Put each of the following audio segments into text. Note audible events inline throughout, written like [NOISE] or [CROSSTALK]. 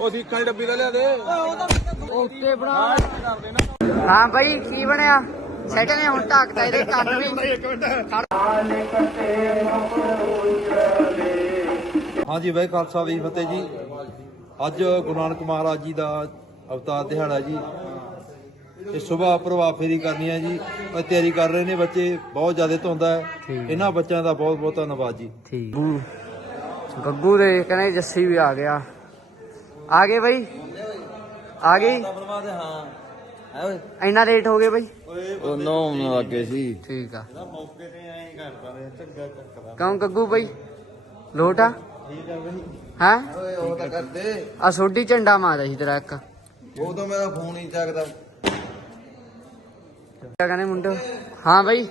ਉਹ ਸੀਖਾਂ ਦੀ ਡੱਬੀ ਦਾ ਲਿਆ ਦੇ। ਉੱਤੇ ਬਣਾ। ਹਾਂ ਭਾਈ ਕੀ ਬਣਿਆ? ਸੈਟ ਨੇ ਹੁਣ ਢੱਕਦਾ ਇਹਦੇ ਕੰਨ ਵੀ। ਹਾਂਜੀ ਵਾਹਿ ਖਾਲਸਾ ਵੀ ਫਤਿਹ ਜੀ। ਅੱਜ ਗੁਰੂ ਨਾਨਕ ਮਹਾਰਾਜ ਜੀ ਦਾ ਅਵਤਾਰ ਦਿਹਾੜਾ ਜੀ। ਤੇ ਸਵੇਰ ਪ੍ਰਭਾਤ ਫੇਰੀ ਕਰਨੀ ਹੈ ਜੀ। ਉਹ ਤਿਆਰੀ ਕਰ ਰਹੇ ਨੇ ਬੱਚੇ। ਬਹੁਤ ਜ਼ਿਆਦਾ ਧੁੰਦਾ ਹੈ। ਇਹਨਾਂ ਬੱਚਿਆਂ ਦਾ ਬਹੁਤ ਬਹੁਤ ਧੰਨਵਾਦ ਜੀ। ਠੀਕ। ਗੱਗੂ ਦੇ ਕਹਿੰਦੇ ਜੱਸੀ ਵੀ ਆ ਗਿਆ। ਆ ਗਏ ਬਾਈ? ਆ ਗਈ ਇੰਨਾ ਲੇਟ ਹੋ ਗਏ ਬਾਈ? ਉਹ ਨੌ ਲੱਗੇ ਸੀ। ਠੀਕ ਆ। ਕੌਣ ਗੱਗੂ ਬਾਈ? ਲੋਟ ਆ? ਹਾਂ? ਉਹ ਤਾਂ ਕਰਦੇ। ਆ ਸੋਡੀ ਝੰਡਾ ਮਾਰਦਾ ਸੀ ਤੇਰਾ ਇੱਕ। ਉਹ ਤਾਂ ਮੇਰਾ ਫੋਨ ਹੀ ਚੱਕਦਾ। ਕਿਆ ਕਹਿੰਦੇ ਮੁੰਡੇ? ਹਾਂ ਬਾਈ।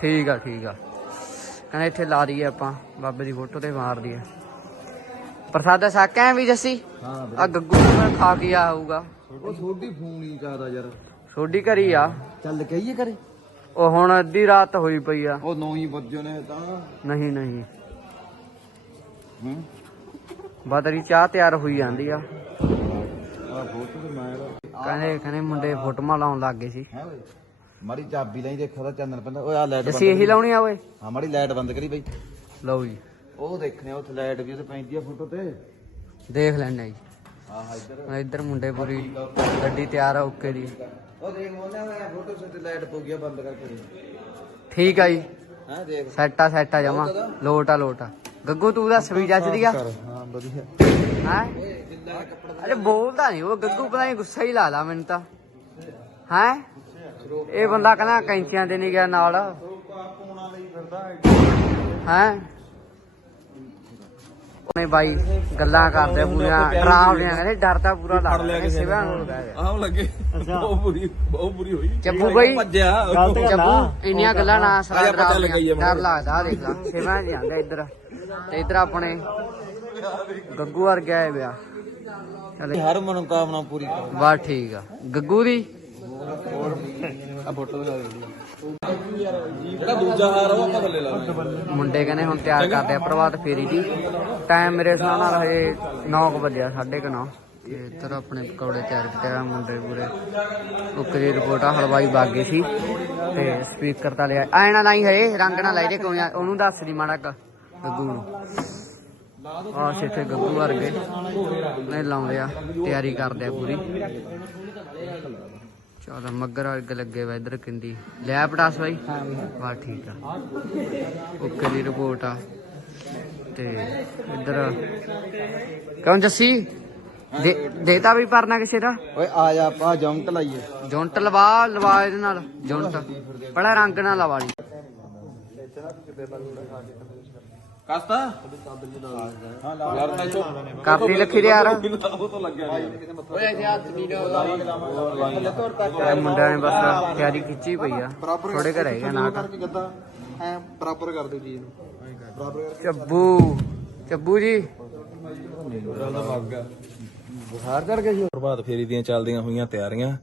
ਠੀਕ ਆ ਠੀਕ ਆ। ਕਹਿੰਦੇ ਇੱਥੇ ਲਾ ਦਈਏ ਆਪਾਂ ਬਾਬੇ ਦੀ ਫੋਟੋ ਤੇ ਮਾਰ ਦਈਏ। ਪ੍ਰਸਾਦਾ ਸਾਕਾ ਹੈ ਵੀ ਜੱਸੀ? ਹਾਂ ਆ ਗੱਗੂ ਨੂੰ ਖਾ ਕੇ ਆਊਗਾ। ਉਹ ਛੋਟੀ ਫੋਨ ਹੀ ਚੱਕਦਾ ਯਾਰ। ਸੋਡੀ ਘਰੀ ਆ। ਚੱਲ ਕਹੀਏ ਕਰੇ ਉਹ ਹੁਣ ਅੱਧੀ ਰਾਤ ਹੋਈ ਪਈ ਆ। ਉਹ ਨੌ ਹੀ ਵੱਜੇ ਨੇ ਤਾਂ। ਨਹੀਂ ਨਹੀਂ। ਹੂੰ? ਬਦਰੀ ਚਾਹ ਤਿਆਰ ਹੋਈ ਜਾਂਦੀ ਆ। ਆ ਫੋਟੋ ਤੇ ਮੈਂ ਕਹਿੰਦੇ ਕਹਿੰਦੇ ਮੁੰਡੇ ਫੋਟੋਆਂ ਲਾਉਣ ਲੱਗ ਗਏ ਸੀ। ਹੈ ਓਏ? ਮਾੜੀ ਚਾਬੀ ਲਈ ਦੇਖੋ ਤਾਂ ਚੰਨਨ ਪੈਂਦਾ ਓਏ ਆ ਲਾਈਟ ਜੱਸੀ ਇਹੀ ਲਾਉਣੀ ਆ ਓਏ? ਹਾਂ ਮਾੜੀ ਲਾਈਟ ਬੰਦ ਕਰੀ ਬਈ। ਲਓ ਜੀ। ਉਹ ਦੇਖਣੇ ਉੱਥੇ ਲਾਈਟ ਵੀ ਤੇ ਪੈਂਦੀ ਆ ਫੋਟੋ ਤੇ। ਦੇਖ ਲੈਣੇ ਜੀ। ਆਹ ਇੱਧਰ। ਹੁਣ ਇੱਧਰ ਮੁੰਡੇ ਪੂਰੀ ਗੱਡੀ ਤਿਆਰ ਆ ਓਕੇ ਦੀ ਉਹ ਦੇਖ ਮੋਨਾ ਮੈਂ ਫੋਟੋ ਸੇ ਤੇ ਲਾਈਟ ਪੋ ਗਿਆ ਬੰਦ ਕਰਕੇ ਠੀਕ ਆ ਜੀ। ਹਾਂ ਦੇਖ। ਸੈੱਟ ਆ ਸੈੱਟ ਆ ਜਮਾ। ਲੋਟ ਆ ਲੋਟ ਆ। ਗੱਗੂ ਤੂੰ ਦੱਸ ਵੀ ਜੱਜਦੀ ਆ? ਹਾਂ ਵਧੀਆ। ਹੈ? ਅਰੇ ਬੋਲਦਾ ਨਹੀਂ ਉਹ ਗੱਗੂ ਪਤਾ ਨਹੀਂ ਗੁੱਸਾ ਹੀ ਲਾਦਾ ਮੈਨੂੰ ਤਾਂ। ਹੈ? ਇਹ ਬੰਦਾ ਕਹਿੰਦਾ ਕੈਂਚੀਆਂ ਦੇ ਨਹੀਂ ਗਿਆ ਨਾਲ। ਹੈ? ਉਹਨੇ ਬਾਈ ਗੱਲਾਂ ਕਰਦੇ ਪੂਰੀਆਂ ਡਰਾਵਣੀਆਂ ਕਹਿੰਦੇ ਡਰਦਾ ਪੂਰਾ ਸਿਵਾ ਨੂੰ। ਲਗਾਇਆ ਆਹ ਲੱਗੇ ਬਹੁਤ ਬੁਰੀ ਬਹੁਤ ਬੁਰੀ ਹੋਈ। ਚੱਬੂ ਬਾਈ ਭੱਜਿਆ। ਚੱਬੂ ਇੰਨੀਆਂ ਗੱਲਾਂ ਨਾ ਆ। ਸਰਾ ਡਰਾਵਣੀਆਂ ਡਰ ਲੱਗਦਾ ਆਹ ਦੇਖ ਲਾ ਸਿਵਾ ਜੀ ਆਂਦਾ ਇੱਧਰ। ਤੇ ਇੱਧਰ ਆਪਣੇ ਗੱਗੂ ਵਰਗਾ ਹੈ ਵਿਆ ਚੱਲ ਹਰ ਮਨੋਕਾਮਨਾ ਪੂਰੀ ਕਰ। ਬਸ ਠੀਕ ਆ। ਗੱਗੂ ਦੀ? ਆ ਫੋਟੋ ਦਿਖਾ ਦੇ। ਜਿਹੜਾ ਦੂਜਾ ਹਾਰ ਆ ਉਹ ਆਪਾਂ ਥੱਲੇ ਲਾਉਣਾ ਮੁੰਡੇ ਕਹਿੰਦੇ ਹੁਣ ਤਿਆਰ ਕਰਦੇ ਆ ਪ੍ਰਭਾਤ ਫੇਰੀ ਦੀ। ਟਾਈਮ ਮੇਰੇ ਹਿਸਾਬ ਨਾਲ ਹਜੇ 9 ਵਜੇ 9:30 ਤੇ ਇੱਧਰ ਆਪਣੇ ਪਕੌੜੇ ਤਿਆਰ ਕੀਤੇ ਆ ਮੁੰਡੇ ਪੂਰੇ। ਉੱਕ ਦੀ ਰਿਪੋਰਟ ਆ ਹਲਵਾਈ ਬਾਗੇ ਸੀ। ਤੇ ਸਪੀਕਰ ਤਾਂ ਲਿਆ। ਐ ਨਾ ਨਹੀਂ ਹਏ ਰੰਗ ਨਾ ਲਾਈ ਦੇ ਕੋਈ ਉਹਨੂੰ ਦੱਸ ਦੀ ਮਾੜਾ ਗੱਗੂ ਨੂੰ। ਆ ਸਿੱਥੇ ਗੱਗੂ ਵਰਗੇ। ਨੇ ਲਾਉਂਦੇ ਆ ਤਿਆਰੀ ਕਰਦੇ ਆ ਪੂਰੀ। ਚਲ ਮੱਗਰ ਅੱਗ ਲੱਗੇ ਵਾ ਇਧਰ ਕਿੰਦੀ। ਲੈ ਪਟਾਸ ਬਾਈ। ਵਾ ਠੀਕ ਆ। ਓਕੇ ਦੀ ਰਿਪੋਰਟ ਆ। ਤੇ ਇਧਰ ਕੌਣ ਜੱਸੀ? ਦੇ ਦੇਤਾ ਵੀ ਪਰਨਾ ਕਿਸੇ ਦਾ? ਓਏ ਆ ਜਾ ਆਪਾਂ ਜੰਮਟ ਲਾਈਏ। ਜੁੰਟ ਲਵਾ ਲਵਾ ਇਹਦੇ ਨਾਲ। ਜੁੰਟ। ਬੜਾ ਰੰਗ ਨਾਲ ਲਵਾ ਲਈ। ਕਸਤਾ? ਯਾਰ ਤਾਂ ਚੋ ਕਰਤੀ ਲੱਖੀ ਦੇ ਯਾਰ। ਉਹ ਤਾਂ ਲੱਗਿਆ ਇਹ ਮੁੰਡਿਆਂ ਨੇ ਬਸ ਤਿਆਰੀ ਖਿੱਚੀ ਪਈ ਆ। ਥੋੜੇ ਘਰ ਹੈਗਾ ਨਾ ਤਾਂ ਗੱਦਾ ਐ ਬਰਾਬਰ ਕਰ ਦਿਓ ਚੀਜ਼ ਨੂੰ ਬਰਾਬਰ ਚੱਬੂ। ਚੱਬੂ ਜੀ। ਬੁਖਾਰ ਗਿਆ ਜੀ। ਪ੍ਰਭਾਤ ਫੇਰੀ ਦੀਆਂ ਚੱਲਦੀਆਂ ਹੋਈਆਂ ਤਿਆਰੀਆਂ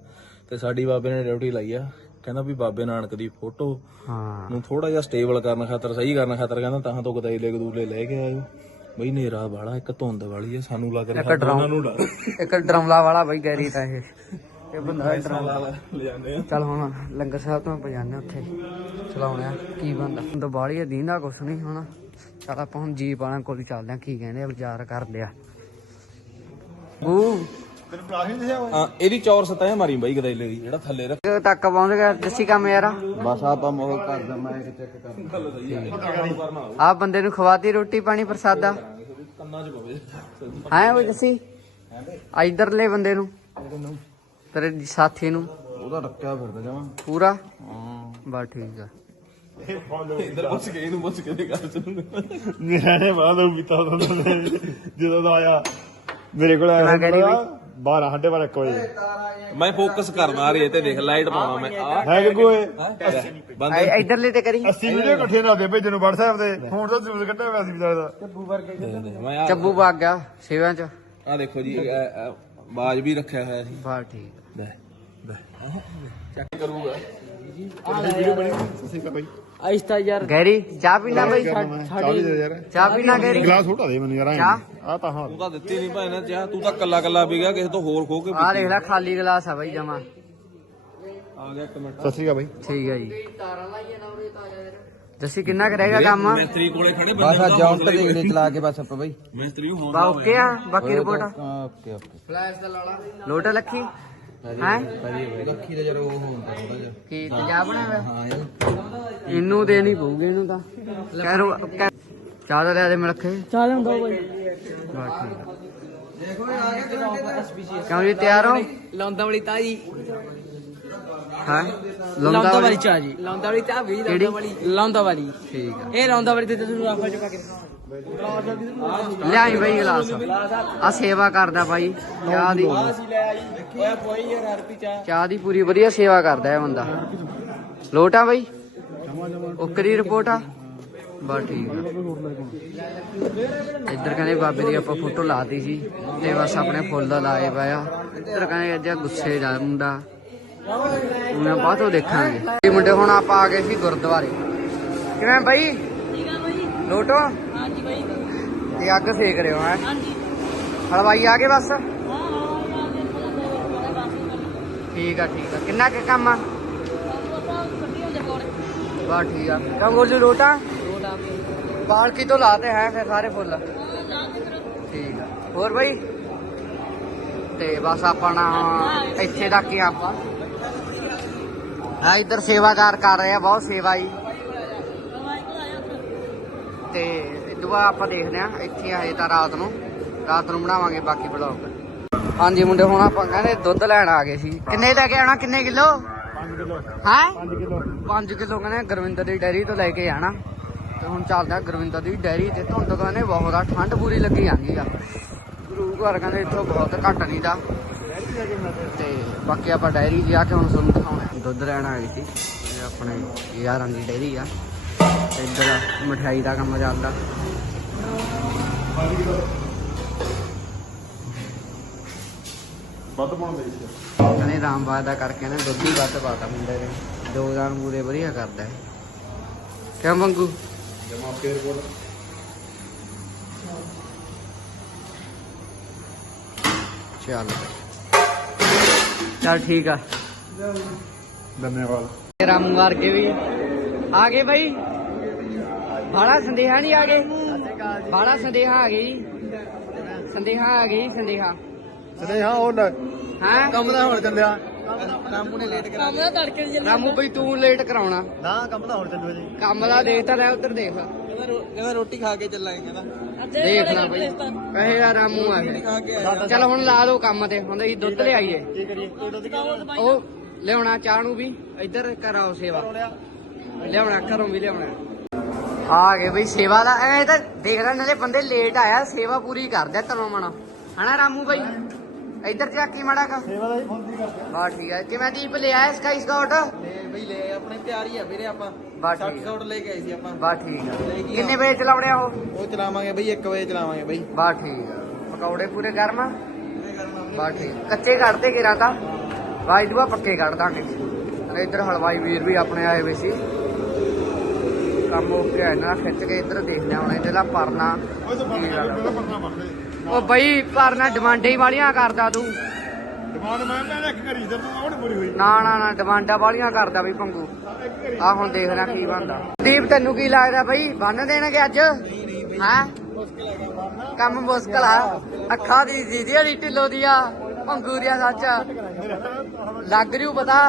ਤੇ ਸਾਡੀ ਬਾਬੇ ਨੇ ਡਿਊਟੀ ਲਾਈ ਆ। ਕਹਿੰਦਾ ਵੀ ਬਾਬੇ ਨਾਨਕ ਦੀ ਫੋਟੋ ਹਾਂ। ਨੂੰ ਥੋੜਾ ਜਿਹਾ ਸਟੇਬਲ ਕਰਨ ਖਾਤਰ ਸਹੀ ਕਰਨ ਖਾਤਰ ਕਹਿੰਦਾ ਤਾਂ ਤੋਂ ਗਦਾਈਲੇ ਗਦੂਲੇ ਲੈ ਕੇ ਆਇਓ। ਬਈ ਨੇਰਾ ਵਾਲਾ ਇੱਕ ਧੁੰਦ ਵਾਲੀ ਆ ਸਾਨੂੰ ਲੱਗ ਰਿਹਾ ਡਰਾਉਂ ਨੂੰ ਡਰ। ਇੱਕ ਡਰਮਲਾ ਵਾਲਾ ਬਈ ਗੈਰੀ ਤਾਂ ਇਹ। ਇਹ ਬੰਦਾ ਡਰਮਲਾ ਲੈ ਜਾਂਦੇ ਆ। ਚੱਲ ਹੁਣ ਲੰਗਰ ਸਾਹਿਬ ਤੋਂ ਪਜਾਨੇ ਉੱਥੇ ਚਲਾਉਣੇ ਕੀ ਬੰਦਾ ਤਾਂ ਬਾਹਲੀ ਦੀਂਦਾ ਕੁਛ ਨਹੀਂ ਹੁਣ ਚੱਲ ਆਪਾਂ ਹੁਣ ਜੀਪ ਵਾਲਿਆਂ ਕੋਲ ਚੱਲਦੇ ਆ ਕੀ ਕਹਿੰਦੇ ਆ ਵਿਚਾਰ ਕਰਦੇ ਆ ਉਹ ਹਾਂ ਇਹਦੀ ਚੌਰ ਸਤਾਇਆ ਮਾਰੀ ਬਾਈ ਗਦਾਈਲੇ ਦੀ ਜਿਹੜਾ ਥੱਲੇ ਰੱਖ ਤੱਕ ਪਹੁੰਚ ਗਿਆ ਦੱਸੀ ਕੰਮ ਯਾਰ। ਬਸ ਆਪਾਂ ਮੋਹ ਕਰਦਾ ਮੈਂ ਇੱਕ ਚੈੱਕ ਕਰ ਆ ਬੰਦੇ ਨੂੰ ਖਵਾਤੀ ਰੋਟੀ ਪਾਣੀ ਪ੍ਰਸਾਦਾ। ਕੰਨਾਂ 'ਚ ਪਵੇ। ਹੈ ਉਹ ਦੱਸੀ ਆ ਇਧਰਲੇ ਬੰਦੇ ਨੂੰ। ਤੇਰੇ ਸਾਥੀ ਨੂੰ। ਉਹਦਾ ਟੱਕਿਆ ਫਿਰਦਾ ਜਮਾ। ਪੂਰਾ? ਹਾਂ। ਬਸ ਠੀਕ ਆ। ਇੱਧਰ ਪੁੱਛ ਕੇ ਇਹਨੂੰ ਪੁੱਛ ਕੇ ਦੇ ਗੱਲ ਸੁਣ ਮੇਰਾ ਨੇ ਬਾਅਦ ਉਹ ਪੀਤਾ ਹੁੰਦਾ ਜਦੋਂ ਦਾ ਆਇਆ ਮੇਰੇ ਕੋਲ ਆਇਆ ਮੈਂ 12 ਸਾਢੇ 12 ਇੱਕ ਵਜੇ। ਮੈਂ ਫੋਕਸ ਕਰਨਾ ਰੇ ਤੇ ਦੇਖ ਲਾਈਟ ਪਾਉਣਾ ਮੈਂ। ਆ ਹੈ ਕਿ ਕੋਈ? ਬੰਦ ਆ ਇਧਰਲੇ ਤੇ ਕਰੀ। 80 ਵੀਡੀਓ ਇਕੱਠੇ ਨਾ ਦੇ ਭੇਜਣ ਨੂੰ WhatsApp ਤੇ। ਹੁਣ ਤਾਂ ਜ਼ਰੂਰ ਕੱਢਿਆ ਹੋਇਆ ਸੀ ਵਿਚਾਰੇ ਦਾ ਮੈਂ ਆ ਚੱਬੂ ਗਿਆ ਸੇਵਾਂ ਚ। ਆ ਦੇਖੋ ਜੀ ਬਾਜ ਵੀ ਰੱਖਿਆ ਹੋਇਆ ਸੀ। ਬਸ ਠੀਕ। ਲੈ ਲੈ। ਚੈੱਕ ਕਰੂਗਾ ਵੀਡੀਓ ਬਣੀ ਸਸੀ ਤਾਂ ਬਾਈ ਆਇਸਤਾ ਯਾਰ। ਗੈਰੀ ਚਾਹ ਪੀਣਾ ਬਈ? ਦੇ ਯਾਰ। ਚਾਹ ਪੀਣਾ ਗੈਰੀ। ਗਲਾਸ ਛੋਟਾ ਦੇ ਮੈਨੂੰ ਯਾਰ? ਆ ਤਾਂ ਹਾਂ। ਤੂੰ ਤਾਂ ਦਿੱਤੀ ਨਹੀਂ ਭਾਈ ਨਾ ਚਾਹ ਤੂੰ ਤਾਂ ਕੱਲਾ ਕੱਲਾ ਪੀ ਗਿਆ ਕਿਸੇ ਤੋਂ ਹੋਰ ਖੋ ਕੇ ਆ ਦੇਖ ਲੈ ਖਾਲੀ ਗਲਾਸ ਆ ਬਈ ਜਮਾ। ਆ ਗਿਆ ਇੱਕ ਮਿੰਟ। ਸਤਿ ਸ਼੍ਰੀ ਅਕਾਲ ਬਾਈ। ਠੀਕ ਹੈ ਜੀ। ਜੱਸੀ ਕਿੰਨਾ ਕਰੇਗਾ ਕੰਮ? ਮਿਸਤਰੀ ਕੋਲੇ ਖੜੇ ਬਸ ਆ ਜੌਂਟ ਦੇਖ ਲੈ ਚਲਾ ਕੇ ਬਸ ਆਪਾਂ ਬਾਈ। ਮਿਸਤਰੀ ਹੋਣ ਬਾ ਓਕੇ ਆ? ਬਾਕੀ ਰਿਪੋਰਟ ਓਕੇ ਓਕੇ। ਲੋਟ ਲੱਖੀ? ਹੈ? ਲੱਖੀ ਦਾ ਯਾਰ ਉਹ ਹੁੰਦਾ ਥੋੜਾ ਜਿਹਾ। ਕੀ ਤੇਜ਼ਾਬ ਹੋਇਆ ਹਾਂ ਯਾਰ ਇਹਨੂੰ ਦੇਣੀ ਪਊਗੀ ਇਹਨੂੰ ਤਾਂ। ਕਹਿ ਰੋ ਕਹਿ- ਚਾਹ ਦਾ ਲਿਆ ਦੇ ਮਿਲਖੇ ਚਾਹ ਲਿਆਉਂਦਾ ਬਾਈ ਬਸ ਠੀਕ ਆ। ਕਿਉਂ ਜੀ ਤਿਆਰ ਹੋ? ਲੌਂਦਾ ਵਾਲੀ ਤਾਜੀ। ਹਾਂ? ਲੌਂਦਾ ਲੰਦਾ ਵਾਲੀ ਚਾਹ ਜੀ। ਲੌਂਦਾ ਵਾਲੀ ਚਾਹ ਵੀ? ਲੌਂਦਾ ਵਾਲੀ ਲੌਂਦਾ ਵਾਲੀ। ਠੀਕ ਆ। ਇਹ ਲੌਂਦਾ ਵਾਲੀ ਤੇ ਤੁਹਾਨੂੰ ਰਾਫਾ ਚ ਪਾ ਕੇ। ਲਿਆਈ ਬਈ ਗਲਾਸ। ਆ ਸੇਵਾ ਕਰਦਾ ਬਾਈ, ਚਾਹ ਦੀ। ਚਾਹ ਦੀ ਪੂਰੀ ਵਧੀਆ ਸੇਵਾ ਕਰਦਾ ਇਹ ਬੰਦਾ। ਲੋਟ ਬਾਈ? Okay report? ਆ ਬਸ ਠੀਕ ਆ। ਇੱਧਰ ਕਹਿੰਦੇ ਬਾਬੇ ਦੀ ਆਪਾਂ ਫੋਟੋ ਲਾਤੀ ਸੀ, ਤੇ ਬਸ ਆਪਣੇ ਫੁੱਲ ਦਾ ਲਾਏ ਪਾਇਆ ਇੱਧਰ ਕਹਿੰਦੇ ਅੱਜ ਆਹ ਗੁੱਸੇ ਦਾ ਮੁੰਡਾ। ਉਹਨਾਂ ਬਾਅਦ ਉਹ ਦੇਖਾਂਗੇ। ਮੁੰਡੇ, ਹੁਣ ਆਪਾਂ ਆ ਗਏ ਸੀ ਗੁਰਦੁਆਰੇ। ਕਿਵੇਂ ਬਾਈ? ਲੋਟੋ? ਹਾਂਜੀ ਬਾਈ। ਤੇ ਅੱਗ ਸੇਕ ਰਹੇ ਹੋ ਹੈ? ਹਾਂਜੀ। ਹਲਵਾਈ ਆ ਗਏ ਬਸ? ਠੀਕ ਆ ਠੀਕ ਆ। ਕਿੰਨਾ ਕੁ ਕੰਮ ਆ? ਬਸ ਠੀਕ ਆ। ਕਿਉਂ ਗੋਲੂ ਲੋਟਾ? ਕੇ ਬਾਲਕੀ ਤੋਂ ਲਾਤੇ ਹੈ ਫਿਰ ਸਾਰੇ ਫੁੱਲ। ਕੇ ਠੀਕ ਆ। ਹੋਰ ਬਾਈ? ਤੇ ਬਸ ਆਪਾਂ ਨਾ ਇੱਥੇ ਤੱਕ ਹੀ ਆਪਾਂ। ਆ ਇੱਧਰ ਸੇਵਾਦਾਰ ਕਰ ਰਹੇ ਆ ਬਹੁਤ ਸੇਵਾ ਜੀ ਹਵਾਈ ਕੋਲ ਆਇਆ ਉੱਥੇ ਤੇ ਬਾਅਦ ਆਪਾਂ ਦੇਖਦੇ ਆ ਇੱਥੇ ਆਏ ਤਾਂ ਰਾਤ ਨੂੰ। ਰਾਤ ਨੂੰ ਬਣਾਵਾਂਗੇ ਬਾਕੀ ਬਲੌਗ ਹਾਂਜੀ ਮੁੰਡੇ ਹੁਣ ਆਪਾਂ ਕਹਿੰਦੇ ਦੁੱਧ ਲੈਣ ਆ ਗਏ ਸੀ। ਕਿੰਨੇ ਲੈ ਕੇ ਆਣਾ ਕਿੰਨੇ ਕਿਲੋ? 5 ਕਿਲੋ। ਹੈ? 5 ਕਿਲੋ। 5 ਕਿਲੋ ਕਹਿੰਦੇ ਗੁਰਵਿੰਦਰ ਦੀ ਡੈਰੀ ਤੋਂ ਲੈ ਕੇ ਆਣਾ। ਤੇ ਹੁਣ ਚੱਲਦੇ ਆ ਗੁਰਵਿੰਦਰ ਦੀ ਡੈਰੀ ਤੇ ਧੁੰਦ ਕਹਿੰਦੇ ਬਹੁਤ ਆ ਠੰਡ ਪੂਰੀ ਲੱਗੀ ਜਾਂਦੀ ਆ। ਗੁਰੂ ਘਰ ਕਹਿੰਦੇ ਇੱਥੋਂ ਬਹੁਤ ਘੱਟ ਨਹੀਂ ਦਾ। ਤੇ ਬਾਕੀ ਆਪਾਂ ਡੈਰੀ ਜਾ ਕੇ ਹੁਣ ਤੁਹਾਨੂੰ ਦਿਖਾਉਣਾ। ਦੁੱਧ ਲੈਣ ਆ ਗਏ ਸੀ। ਆਪਣੇ ਯਾਰਾਂ ਦੀ ਡੈਰੀ ਆ। ਇੱਧਰ ਮਠਿਆਈ ਦਾ ਕੰਮ ਚੱਲਦਾ। ਵੱਧ ਪਾਉਣ ਦੇ ਕਹਿੰਦੇ ਰਾਮਬਾਦ ਦਾ ਕਰਕੇ ਨੇ ਦੁੱਧ ਹੀ ਵੱਧ ਪਾਤਾ ਮੁੰਡੇ ਨੇ। ਦੋ ਦਾਨ ਪੂਰੇ ਵਧੀਆ ਕਰਦਾ ਹੈ। ਕਿਉਂ ਮੰਗੂ? ਜਮਾ ਫੇਰ ਬੋਲ। ਚੱਲ। ਚੱਲ ਠੀਕ ਆ। ਧੰਨਵਾਦ। ਮਾਰ ਕੇ ਵੀ ਆ ਗਏ ਬਾਈ? ਬਾੜਾ ਸੰਦੇਹਾ ਨਹੀਂ ਆ ਗਏ। ਬਾੜਾ ਸੰਦੇਹਾ ਆ ਗਏ ਜੀ। ਸੰਦੇਹਾ ਆ ਗਈ ਸੰਦੇਹਾ। ਸਨੇਹਾ ਉਹ ਲੈ ਹਾਂ? ਕੰਮ ਦਾ ਹੁਣ ਚੱਲਿਆ। ਰਾਮੂ ਨੇ ਲੇਟ ਕਰਾ ਕੰਮ ਦਾ ਤੜਕੇ ਦੀ ਚੱਲੀ ਰਾਮੂ ਬਈ ਤੂੰ ਲੇਟ ਕਰਾਉਣਾ। ਨਾ ਕੰਮ ਦਾ ਹੁਣ ਚੱਲੂ ਜੀ। ਕੰਮ ਦਾ ਦੇਖ ਤਾਂ ਲੈ ਉੱਧਰ ਦੇਖ। ਕਹਿੰਦਾ ਰੋਟੀ ਖਾ ਕੇ ਚੱਲਾਂਗੇ ਕਹਿੰਦਾ। ਦੇਖ ਲੈ ਬਈ। ਕਹੇ ਯਾਰ ਰਾਮੂ ਆ ਗਿਆ। ਚੱਲ ਹੁਣ ਲਾ ਲਓ ਕੰਮ ਤੇ ਹੁਣ ਅਸੀਂ ਦੁੱਧ ਲਿਆਈਏ। ਉਹ ਲਿਆਉਣਾ ਚਾਹ ਨੂੰ ਵੀ ਇੱਧਰ ਕਰਾਓ ਸੇਵਾ। ਲਿਆਉਣਾ ਘਰੋਂ ਵੀ ਲਿਆਉਣਾ। ਆ ਗਏ ਬਈ ਸੇਵਾ ਦਾ ਐ ਤਾਂ ਦੇਖ ਲੈ ਨਾਲੇ ਬੰਦੇ ਲੇਟ ਆਇਆ ਸੇਵਾ ਪੂਰੀ ਕਰਦੇ ਤਨੋਂ ਮਣਾ ਹਨਾ ਰਾਮੂ ਬਾਈ? ਇੱਧਰ ਝਾਕੀ ਮੜਾ ਕਾ। ਸੇਵਾ ਦਾ ਹੀ ਫੋਨ ਦੀ ਕਰਦੇ। ਬਾ ਠੀਕ ਹੈ ਕਿਵੇਂ ਦੀਪ ਲੈ ਆਇਆ ਸਕਾਈ ਸਕਾਊਟ ਬਈ ਲੈ ਆਪਣੇ ਤਿਆਰੀ ਆ ਵੀਰੇ ਆਪਾਂ। ਬਾ ਠੀਕ ਸ਼ਾਟ ਲੈ ਕੇ ਆਏ ਸੀ ਆਪਾਂ। ਬਾ ਠੀਕ ਹੈ ਕਿੰਨੇ ਵਜੇ ਚਲਾਉਣੇ ਆ ਉਹ? ਉਹ ਚਲਾਵਾਂਗੇ ਬਈ 1 ਵਜੇ ਚਲਾਵਾਂਗੇ ਬਈ। ਬਾ ਠੀਕ ਹੈ ਪਕੌੜੇ ਪੂਰੇ ਗਰਮ ਆ? ਬਾ ਠੀਕ। ਕੱਚੇ ਕੱਢਦੇ ਕਿਰਾਂ ਤਾਂ? ਬਾਈ ਦੁਆ ਪੱਕੇ ਕੱਢ ਦਾਂਗੇ। ਇੱਧਰ ਹਲਵਾਈ ਵੀਰ ਵੀ ਆਪਣੇ ਆਏ ਹੋਏ ਸੀ। ਕੰਮ ਹੋ ਗਿਆ ਇਹਨਾਂ ਦਾ ਖਿੱਚ ਕੇ ਇੱਧਰ ਦੇਖ ਲਿਆ ਹੁਣ ਇਹਦੇ ਦਾ ਪਰਨਾ। ਉਹ ਤਾਂ ਬੰਦ ਉਹ ਬਈ ਪਰਨਾ ਡਿਮਾਂਡਾਂ ਹੀ ਵਾਲੀਆਂ ਕਰਦਾ ਤੂੰ। ਦੁਕਾਨ ਮੈਂ ਮੈਂ ਇੱਕ ਘਰੀ ਦਰ ਤੋਂ ਉਹ ਪੂਰੀ ਹੋਈ ਨਾ ਨਾ ਨਾ, ਡਿਮਾਂਡਾਂ ਵਾਲੀਆਂ ਕਰਦਾ ਬਈ ਪੰਗੂ। ਆ ਹੁਣ ਦੇਖਣਾ ਕੀ ਬਣਦਾ। ਦੀਪ, ਤੈਨੂੰ ਕੀ ਲੱਗਦਾ ਬਈ, ਬੰਨ ਦੇਣਗੇ ਅੱਜ? ਹੈਂ? ਕੰਮ ਮੁਸ਼ਕਲ ਆ। ਅੱਖਾਂ ਦੀ ਦੀਦੀ ਦੀ ਢਿੱਲੋ ਦੀਆਂ ਪੰਗੂ ਦੀਆਂ ਸੱਚ। ਲੱਗ ਰਿਊ ਪਤਾ?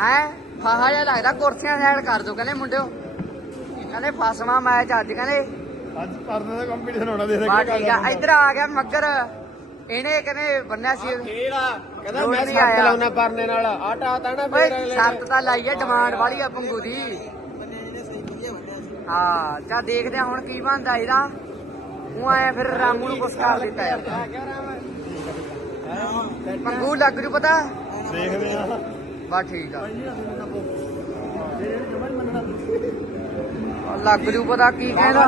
ਹੈ? ਫਾਹਾ ਜਿਹਾ ਲੱਗਦਾ, ਕੁਰਸੀਆਂ ਸਾਈਡ ਕਰ ਦੋ, ਕਹਿੰਦੇ ਮੁੰਡਿਓ। ਕਹਿੰਦੇ ਫਸਵਾ ਮੈਚ ਅੱਜ ਕਹਿੰਦੇ ਅੱਜ ਪਰਨੇ ਦਾ ਕੰਪੀਟੀਸ਼ਨ ਹੋਣਾ ਦੇ ਬਾ ਠੀਕ ਆ। ਇੱਧਰ ਆ ਗਿਆ ਮੱਗਰ। ਇਹਨੇ ਕਹਿੰਦੇ ਬੰਨਿਆ ਸੀ। ਕਿਹੜਾ ਕਹਿੰਦਾ ਮੈਂ ਨਹੀਂ ਸੱਤ ਆਇਆ। ਲਾਉਣਾ ਪਰਨੇ ਨਾਲ। ਆਟਾ ਆਤਾ ਨਾ ਓਏ ਫੇਰ ਅਗਲੇ ਸ਼ਰਤ ਤਾਂ ਲਾਈ ਆ ਡਿਮਾਂਡ ਵਾਲੀ ਆ ਪੰਗੂ ਦੀ। ਹਾਂ ਚਾ ਦੇਖਦੇ ਆ ਹੁਣ ਕੀ ਬਣਦਾ ਇਹਦਾ। ਉਹ ਆਇਆ ਫਿਰ ਰਾਮੂ ਨੂੰ ਕੁਛ ਕਰ ਦਿੱਤਾ ਯਾਰ। ਪੰਗੂ ਲੱਗ ਜੂ ਪਤਾ। ਦੇਖਦੇ ਆ। ਬਾ ਠੀਕ ਆ। ਲੱਗ ਜੂ ਪਤਾ ਕੀ ਕਹਿੰਦਾ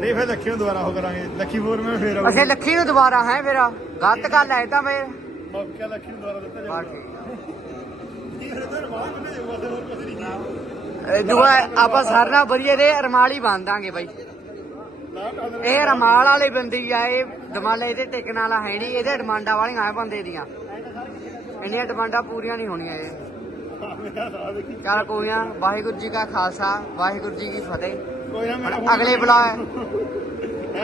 ਨਹੀਂ ਫਿਰ ਲੱਖੀ ਨੂੰ ਦੁਬਾਰਾ ਉਹ ਕਰਾਂਗੇ। ਲੱਖੀ ਫੋਰ ਮੈਂ ਫੇਰ। ਅਸੀਂ ਲੱਖੀ ਨੂੰ ਦੁਬਾਰਾ ਹੈ ਫਿਰ? ਗਲਤ ਗੱਲ ਹੈ ਤਾਂ ਫਿਰ। ਮੌਕਾ ਲੱਖੀ ਨੂੰ ਦੁਬਾਰਾ ਦਿੱਤਾ ਜਾਊਗਾ। ਠੀਕ ਇਹ ਦੂਆ ਆਪਾਂ ਸਾਰਿਆਂ ਵਧੀਆ ਦੇ ਰਮਾਲ ਹੀ ਬੰਨ ਦਾਂਗੇ ਬਾਈ। ਇਹ ਰਮਾਲ ਵਾਲੇ ਬੰਦੇ ਹੀ ਆ ਇਹ ਦਮਾਲੇ ਇਹਦੇ ਟਿਕਣ ਵਾਲਾ ਹੈ ਨਹੀਂ ਇਹਦੇ ਡਿਮਾਂਡਾਂ ਵਾਲੀਆਂ ਆ ਬੰਦੇ ਦੀਆਂ। ਇੰਨੀਆਂ ਡਿਮਾਂਡਾਂ ਪੂਰੀਆਂ ਨਹੀਂ ਹੋਣੀਆਂ ਇਹ। ਚੱਲ ਕੋਈ ਨਾ ਵਾਹਿਗੁਰੂ ਜੀ ਕਾ ਖਾਲਸਾ ਵਾਹਿਗੁਰੂ ਜੀ ਕੀ ਫਤਿਹ। ਹੁਣ ਅਗਲੇ ਬੁਲਾ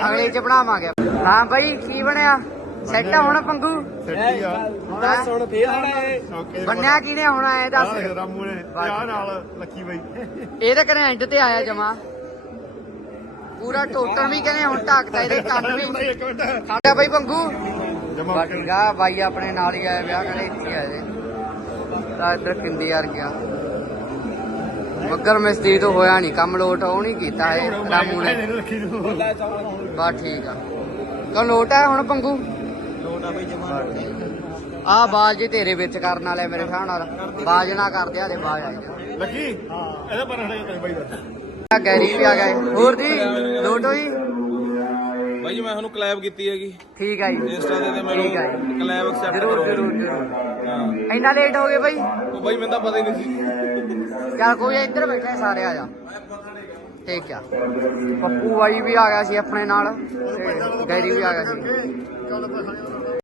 ਅਗਲੇ ਚ ਬਣਾਵਾਂਗੇ। ਹਾਂ ਬਾਈ ਕੀ ਬਣਿਆ? ਸੈੱਟ ਹੁਣ ਪੰਗੂ? ਸੱਟੀ ਆ। ਹੈਂ? ਸੁਣ ਫੇਰ ਓਕੇ ਬੰਨਿਆ ਕਿਹਨੇ ਹੋਣਾ ਇਹ ਦੱਸ। ਰਾਮੂ ਨੇ ਆ ਨਾਲ ਲੱਕੀ ਬਾਈ। ਇਹ ਤਾਂ ਕਹਿੰਦੇ ਐਂਡ ਤੇ ਆਇਆ ਜਮਾ। ਪੂਰਾ ਟੋਟਲ ਵੀ ਕਹਿੰਦੇ ਹੁਣ ਢੱਕਦਾ ਇਹਦੇ ਕੰਨ [LAUGHS] ਵੀ ਇੱਕ ਮਿੰਟ। ਸਾਡਾ ਬਾਈ ਪੰਗੂ। ਜਮਾ ਆ ਬਾਈ ਆਪਣੇ ਨਾਲ ਹੀ ਆਇਆ ਵਿਆਹ ਕਹਿੰਦੇ ਇੱਥੇ ਆਏ ਇੱਧਰ ਕਿੰਦੀ ਯਾਰ ਗਿਆ। ਮੱਗਰ ਮਿਸਤਰੀ ਤੋਂ ਹੋਇਆ ਨਹੀਂ ਕੰਮ ਲੋਟ ਉਹ ਨਹੀਂ ਕੀਤਾ ਇਹ ਰਾਮੂ ਨੇ ਬਾ ਠੀਕ ਆ। ਕੋ ਲੋਟ ਹੈ ਹੁਣ ਪੰਗੂ? ਲੋਟਾ ਬਈ ਜਮਾ। ਆ ਬਾਜ ਜੀ ਤੇਰੇ ਵਿੱਚ ਕਰਨ ਵਾਲੇ ਮੇਰੇ ਹਿਸਾਬ ਨਾਲ ਬਾਜ ਨਾ ਕਰਦੇ ਆ ਤੇ ਬਾਜ ਜਾ। ਲੱਕੀ ਇਹਦਾ ਪਰ ਹਟੇ ਕਰੇ ਬਾਈ ਦਾ। ਆ ਗੈਰੀ ਵੀ ਆ ਗਏ। ਹੋਰ ਜੀ ਲੋਟ ਹੋਈ? ਬਾਈ ਜੀ ਮੈਂ ਤੁਹਾਨੂੰ ਕਲੈਬ ਕੀਤੀ ਹੈਗੀ। ਠੀਕ ਆ ਜੀ। ਇੰਸਟਾ ਤੇ ਤੇ ਮੈਨੂੰ ਠੀਕ ਆ ਜੀ। ਕਲੈਬ ਐਕਸੈਪਟ ਕਰੋ। ਜਰੂਰ ਜਰੂਰ। ਹਾਂ। ਇੰਨਾ ਲੇਟ ਹੋ ਗਏ ਬਾਈ? ਉਹ ਬਾਈ ਮੈਨੂੰ ਤਾਂ ਪਤਾ ਹੀ ਨਹੀਂ ਸੀ। ਚੱਲ ਕੋਈ ਨੀ, ਇੱਧਰ ਬੈਠੇ ਸਾਰੇ ਆ ਜਾ। ਠੀਕ ਆ। ਪੱਪੂ ਬਾਈ ਵੀ ਆ ਗਿਆ ਸੀ ਆਪਣੇ ਨਾਲ ਤੇ ਗੈਰੀ ਵੀ ਆ ਗਿਆ ਸੀ।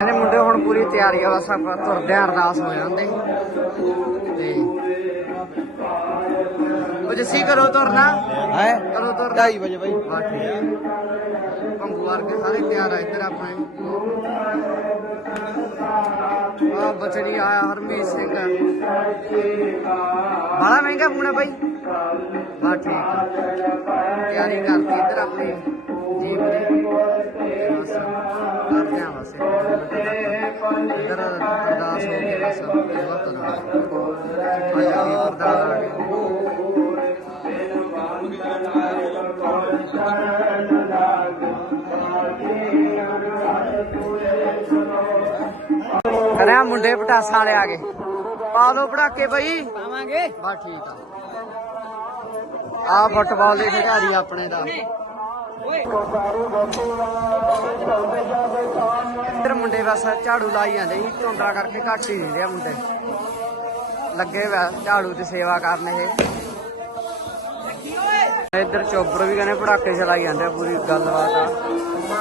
ਇਹਨੇ ਮੁੰਡੇ ਹੁਣ ਪੂਰੀ ਤਿਆਰੀ ਆ ਬਸ ਆਪਾਂ ਤੁਰਦੇ ਆਂ ਅਰਦਾਸ ਹੋ ਜਾਂਦੇ। ਤੇ ਉਹ ਜੱਸੀ ਕਰੋ ਤੁਰਨਾ। ਹੈ? ਕਰੋ ਤੁਰਨਾ। 2:30 ਵਜੇ ਬਈ। ਠੀਕ ਆ। ਭੰਗੂ ਵਰਗੇ ਸਾਰੇ ਤਿਆਰ ਆ ਇੱਧਰ ਆਪਣੇ ਆ ਬਚੜੀ ਆਇਆ ਹਰਮੀਤ ਸਿੰਘ ਬੜਾ ਮਹਿੰਗਾ ਫੋਨ ਹੈ ਭਾਈ ਬਾ ਠੀਕ ਆ ਤਿਆਰੀ ਕਰਤੀ ਇੱਧਰ ਆਪਣੀ ਜੀਪ ਦੀ ਤੇ ਬਸ ਕਰਦੇ ਆ ਬਸ ਇੱਧਰ ਕਰਿਆ ਮੁੰਡੇ ਪਟਾਸਾਂ ਵਾਲੇ ਆ ਗਏ। ਪਾ ਦੋ ਪੜਾਕੇ ਬਈ। ਪਾਵਾਂਗੇ। ਬਸ ਠੀਕ ਆ। ਆ ਫੁੱਟਬਾਲ ਦੇ ਖਿਡਾਰੀ ਆਪਣੇ ਦਾ। ਇੱਧਰ ਮੁੰਡੇ ਬਸ ਝਾੜੂ ਲਾਈ ਜਾਂਦੇ ਸੀ ਝੋਂਦਾ ਕਰਕੇ ਘੱਟ ਹੀ ਦਿੰਦੇ ਆ ਮੁੰਡੇ। ਲੱਗੇ ਵਾ ਝਾੜੂ ਦੀ ਸੇਵਾ ਕਰਨ ਇਹ। ਇੱਧਰ ਚੋਬਰ ਵੀ ਕਹਿੰਦੇ ਪੜਾਕੇ ਚਲਾਈ ਜਾਂਦੇ ਪੂਰੀ ਗੱਲਬਾਤ ਆ।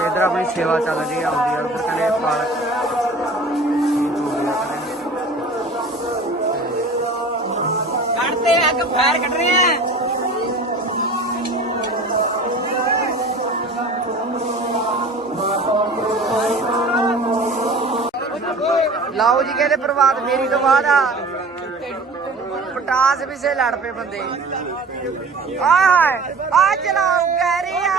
ਇੱਧਰ ਆਪਣੀ ਸੇਵਾ ਚੱਲ ਰਹੀ ਆ ਆਉਂਦੀ ਆ ਉੱਧਰ ਕਹਿੰਦੇ ਪਾਲਕ ਕੱਢਦੇ ਫਾਇਰ ਕੱਢ ਰਹੇ ਆ। ਲਾਓ ਜੀ, ਕਹਿੰਦੇ ਪ੍ਰਭਾਤ ਮੇਰੀ ਤੋਂ ਬਾਅਦ ਆ। ਪਟਾਸ ਵੀ ਸੇ ਲੜ ਪਏ ਬੰਦੇ। ਆਏ ਆ ਚਲਾਓ ਗੈਰੀਆ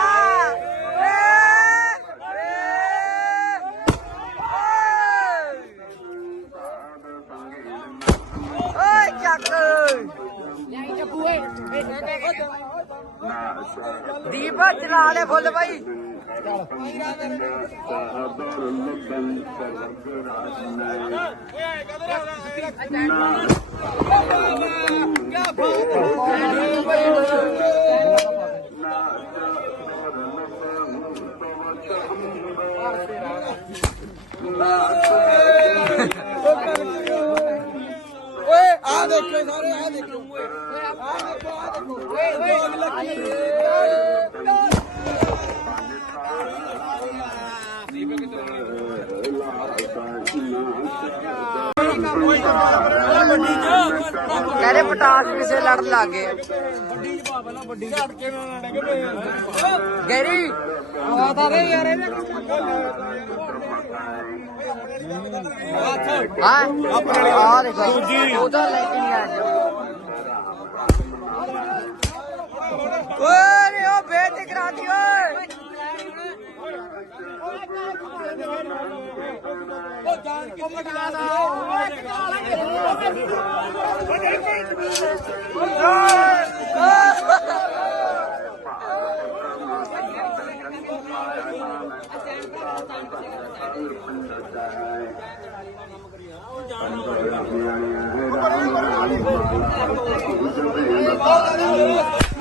ਓਏ ਚੱਕ। ਦੀਪ ਚਲਾ ਲੈ ਫੁੱਲ ਬਾਈ। ਓਏ ਆ ਦੇਖੋ ਸਾਰੇ ਆ ਦੇਖੋ ਓਏ ਆ ਦੇਖੋ। ਆ ਦੇਖੋ ਓਏ ਓਏ ਲੱਗੀ ਕਹਿੰਦੇ ਪਟਾਸ ਕਿਸੇ ਲੜਨ ਲੱਗ ਗਏ ਗੈਰੀ ਆਤਾ ਰੇ ਯਾਰ ਇਹਨੇ ਹਾਂ ਆਪਣੇ ਆ ਦੇਖੋ ਉਹਦਾ ਲੈ ਕੇ ਆਇਆ ਓਏ ਉਹ ਕਰਾ ਦੀ ਓਏ ਉਹ ਜਾਣ ਕੇ ਮਟਾ ਦਾ.